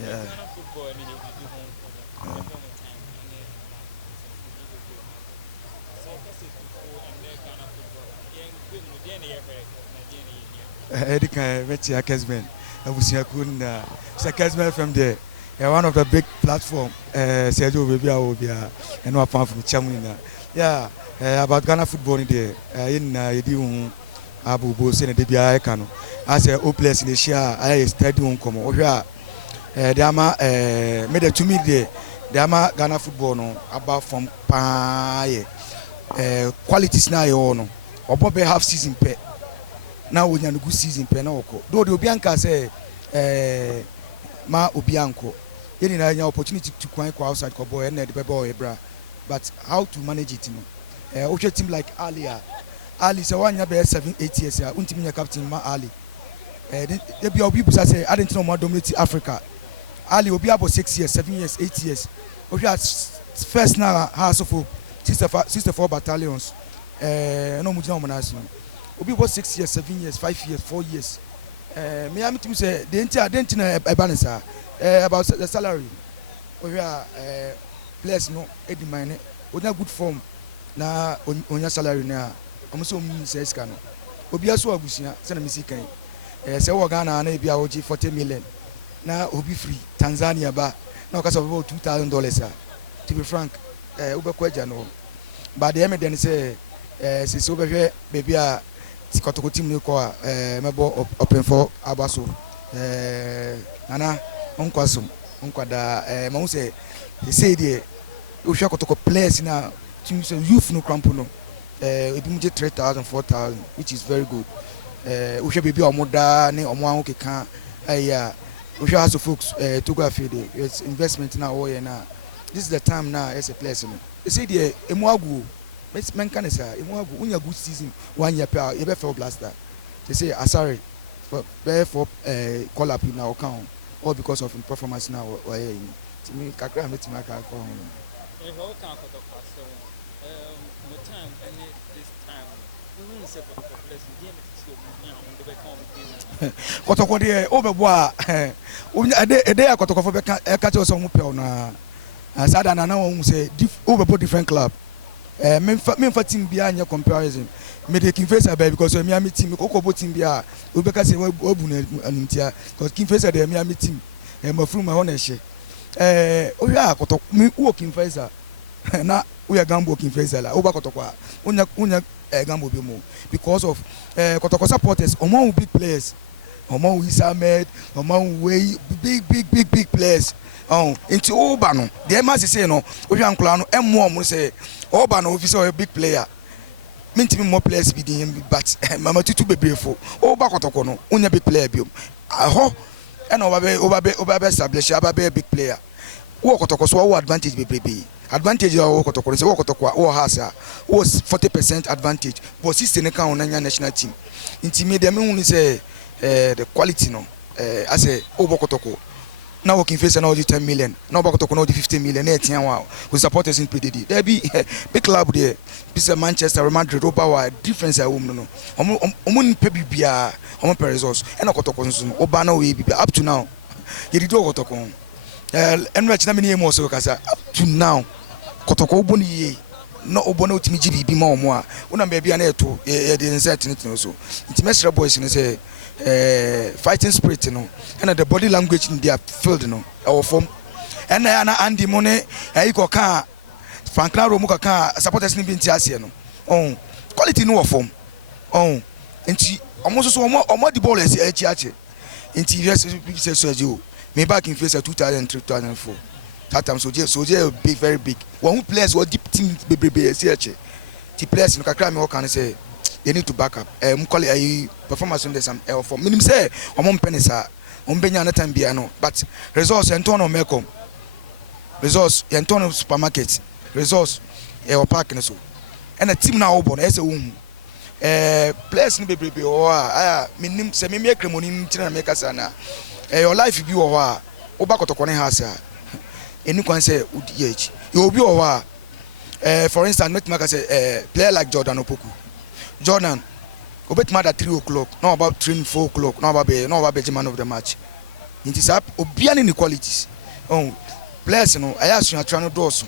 Yeah. Eddie can bet you Kesman. I was here couldn't say Kesman from there. One of the big platform, Sergio Baby Obia, and no apart from Chamina. Yeah, about Ghana football in there. In Yedi Abu Bosin and Debia Kano. As a hopeless in the share, I study on come over. Dama made it to me there. Dama Ghana football no about from Paye. Qualities now, you know. Or Bobby half season pay. Now we have a good season penoko. Though the Obianca say ma Obianco. You need an opportunity to go outside Kobo and the Bebo Ebra. But how to manage it, you know? Team like Ali. Ali is a 1 year 7, 8 years. Untimia captain Ma Ali. There be people that say I didn't know more dominate Africa. Ali will be about 6 years, 7 years, 8 years. We have first now House of 64 battalions. No Mujina Manasino. Obi was 6 years, 7 years, 5 years, 4 years. Me am to say the entire dentina ebanesa about the salary. We are players no edi mine. We na good form na onya salary na. Omuso mu says kan. Obi aso abusia se na misi kan. Se wo Ghana na ebi a oji 40 million. Na obi free Tanzania ba. Na okasa about $2,000 to be frank. Ubekwaja no. But the evidence say since over baby a Kotoko team ni ko mebo open for abaso ana onkwaso onkwada ma say he say the ohwa Kotoko players na team say youth no cramp no ebi mu 3,000 4,000 which is very good ohwa baby omoda ne omo an keka aya ohwa aso folks to go afide it's investment na wo ye na this is the time now as a place no they say the emuagu men can say unya good season 1 year per you be for blaster they say sorry for call up now account all because of performance now or to me kakra meet my car for if all can for the past no time any this time we will say for the place game to see on the back on Kotoko de obeboa unya ede Kotoko for be ka che so mu pe na asada na won say obebo different club me team bia anya comparison me dey Kingfisher baby because me am team kokobo team bia we be ka say we obu na anuntia because Kingfisher dey me am team ma fru ma ho na hye ohwa Kotoko me wo Kingfisher na we are Gambo Kingfisher la oba Kotoko unya Gambo bi mu because of Kotoko supporters among big players among Isamed among way big players into Oba no the must say no ohwa nkola no emmo mo say Oba no officer a big player mentimi more players be the but mama tutu bebrefo Oba Kotoko no unya big player bi aho and Oba be establish aba be big player wo Kotoko so wo advantage bebrebe advantage wo Kotoko say wo Kotoko wo has was 40% advantage but 60 ne kan on national team intimi dem hu ni say the quality no I say Oba Kotoko now working face now 10 million now back to 50 million we supporters in PDD there be big club there this Manchester Madrid over difference a woman no omun pe bibia omun per resource and Kotoko nso oba na we bibia up to now you do Kotoko enrich na me name so kasa up to now Kotoko obo ni no obo na otimi gibi bi ma omo a una be bia na eto e dey uncertainty no so intimate boys ni say fighting spirit no and the body language in their field no our form and na Andy Money ko ka Franklin Romo ka supporters ni bi nti ase no quality no form nti almost so omo the ball is echi nti yes say so ajo me back in face 2003 2004 that time so big very big one players were deep team bebe say echi the players no kakra me can say they need to back up call it performance in some for minimum say omon penisa ombenya na time bia no but resource and turn on meko resource and turn on supermarket resource e park no so and a team now obo na say wo players no bebrebe o minimum say me kremoni ntina make us na your life bi wo ho oba Kotoko ne house eni kwan say udh you obi wo ho for instance make make say player like Jordan Opoku Jordan, go bet mad at 3 o'clock, not about 3 4 o'clock, not about be man of the match. nti sa obia ne qualities oh players no aya asuatra no dɔɔso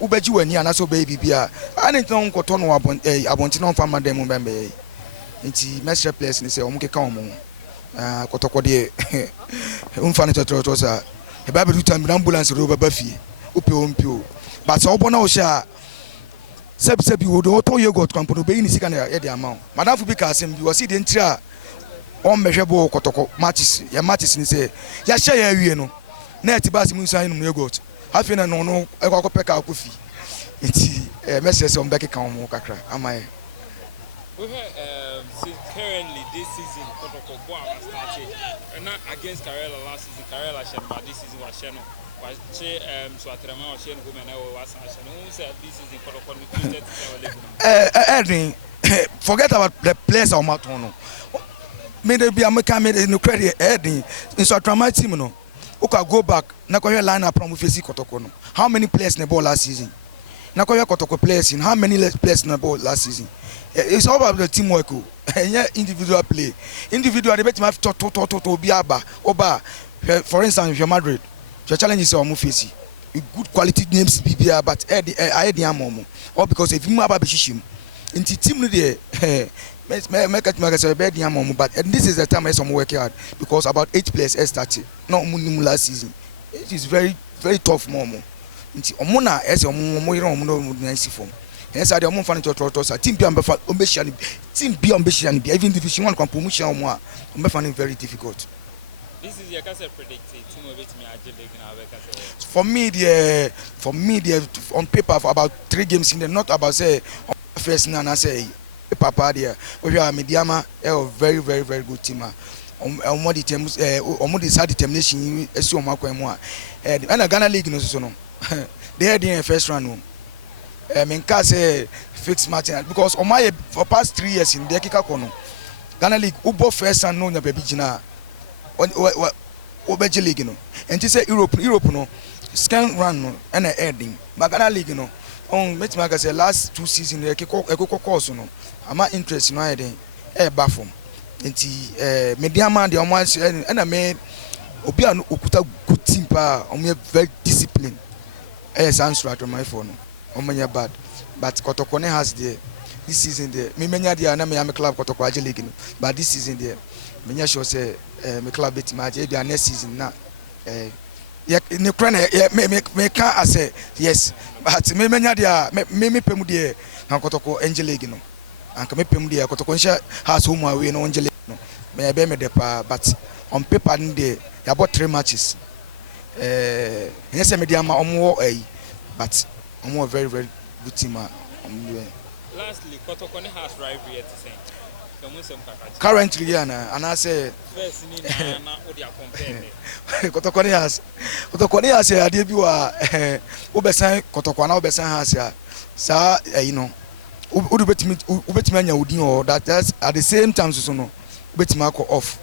ubeji wani anaso baby bia ani ton nkoto no abonti no fa madam mo bembe nti mestre players ni se omo keka omo kotoko de umfa ne totoro sa e ba be tutam ambulance ro baba fie ope ompio but so obo na o sha sebi wo do to yogurt company be ni sika na ye de amount madam fu bi ka asem bi wo si de ntira on mehwe bo kotoko matches ni se ya hye ya awie no na etibas mu nsan no yogurt afi na no ekwa peka akofi enti message on back kan mo kakra amaye we currently this season Kotoko go started and not against Karela last season Karela shen but this season was shen was so atrema was shen go na was shen who said this season Kotoko no forget about the players on matono me dey be ameka me no credit heading in so atrema team no uka go back na ko here line up from face Kotoko no how many players in the ball last season na ko here Kotoko players in how many players in the ball last season it's all about the teamwork and individual play individual they bet me have to be oba for instance your Madrid your challenge is on face good quality names BBA but I the amomo or because if you aba be shishim into team no there make it bad amomo but and this is the time I some work hard because about 8 players started not last season it is very very tough momo into omona as omo hero omo no nice form yes I dey omo fan to sa team bi ambefa ombehia ni team bi ombehia ni bi even division 1 promotion omo a ombefan very difficult. This is your case predict team of it me agile na be case for me the on paper for about 3 games in the not about say first na say papa there we are mediama a very very very good team omo the teams omo the sad determination esi omo akwan mu a na Ghana league no so no they had in first round no menka say fix Martin because on my for past 3 years in the kika kono Ghana league ubo first and no nya baby gina obeje league no enti say Europe no scan run no na ending but Ghana league no on metima say last 2 season e kiko course no ama interest no ayeden e ba form enti mediama de omo na me obi an okuta good team pa omo very disciplined answer at my phone omanya bad but Kotoko has there this season there me menya there na me am club Kotoko Agile League but this season there menya sure say me club bit ma je bia next season na ne kra na me can I say yes but me menya there me pem there na Kotoko Agile League no anka me pem there Kotoko nsha has home away no Agile League no me be me depa but on paper there ya bought 3 matches yes me there ma omo but I'm very very good team. Lastly, Kotoko has rivalry at the same. Currently, and I say first na odia compare. Kotoko has a debut obesan Kotoko na obesan has ya sa you know ubetimi anya udin or that's at the same time so no ubetimi akọ off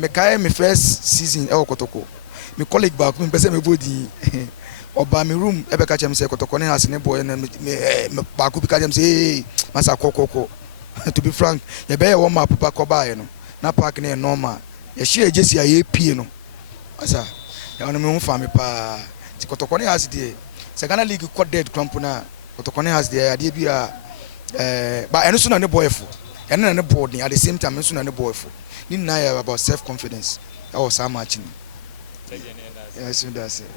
me kai me first season Kotoko me colleague back me pese me body oba mi room ebe ka chem say Kotoko has ne boy na me ba ku bi ka chem say masa kokoko to be frank ye be wo ma papa ko ba ye no na park na normal ye share jesi aye pie no asa ya no me hu fa me pa ti Kotoko has dey se Ghana league ko dead clump na Kotoko has dey ade bi a ba eno so na ne boy fo eno na ne board at the same time eno so na ne boy fo ni na ya about self confidence that was how much yes that's it